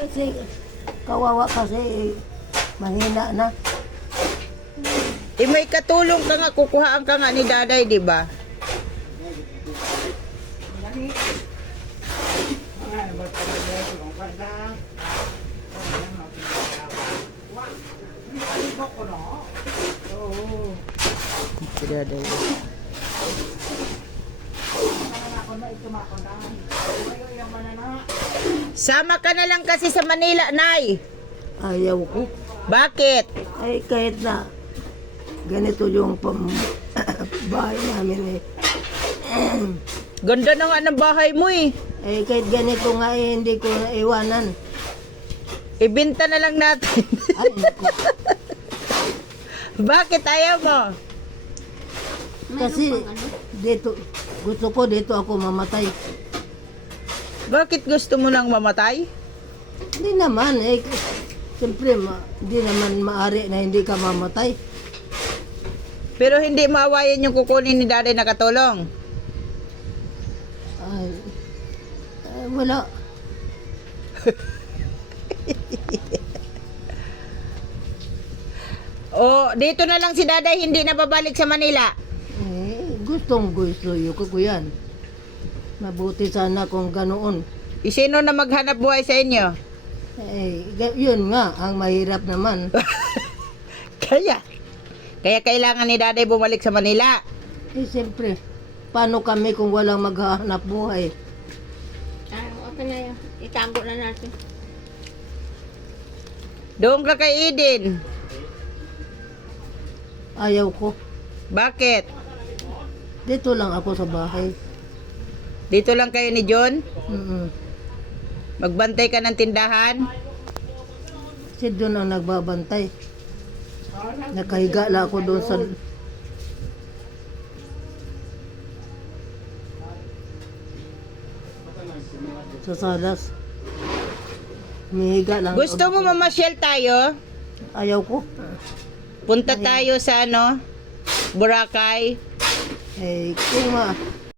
Kasi kawawa kasi mahina na. Eh, may katulong ka nga, kukuhaan ka nga ni daday, di ba? Si daday. Sama ka na lang kasi sa Manila, Nay. Ayaw ko. Bakit? Ay kahit na ganito yung pam bahay namin eh. Ganda na nga ng bahay mo eh. Eh kahit ganito nga eh, hindi ko naiwanan. Ibenta na lang natin. Ay, naku. Bakit ayaw mo? Kasi dito, gusto ko dito ako mamatay. Bakit gusto mo nang mamatay? Hindi naman eh. Siyempre, ma, hindi naman maari na hindi ka mamatay. Pero hindi maawayan yung kukunin ni daday na katulong. Ay, eh, wala. O, dito na lang si daday hindi na babalik sa Manila. Eh, gustong gusto yun ko yan. Mabuti sana kung ganoon. E, sino na maghanap buhay sa inyo? Eh, yun nga, ang mahirap naman. Kaya. Kaya kailangan ni daday bumalik sa Manila. Eh, siyempre, paano kami kung walang maghahanap buhay? Ah, okay na yun. Na natin. Doon ka kay Eden. Ayaw ko. Bakit? Dito lang ako sa bahay. Dito lang kayo ni John? Mm-mm. Magbantay ka ng tindahan? Si doon ang nagbabantay. Nakahiga lang ako doon sa... Sa salas. Mihiga lang. Gusto mo mamasyal tayo? Ayaw ko. Punta tayo sa ano? Boracay. Eh, kung ma,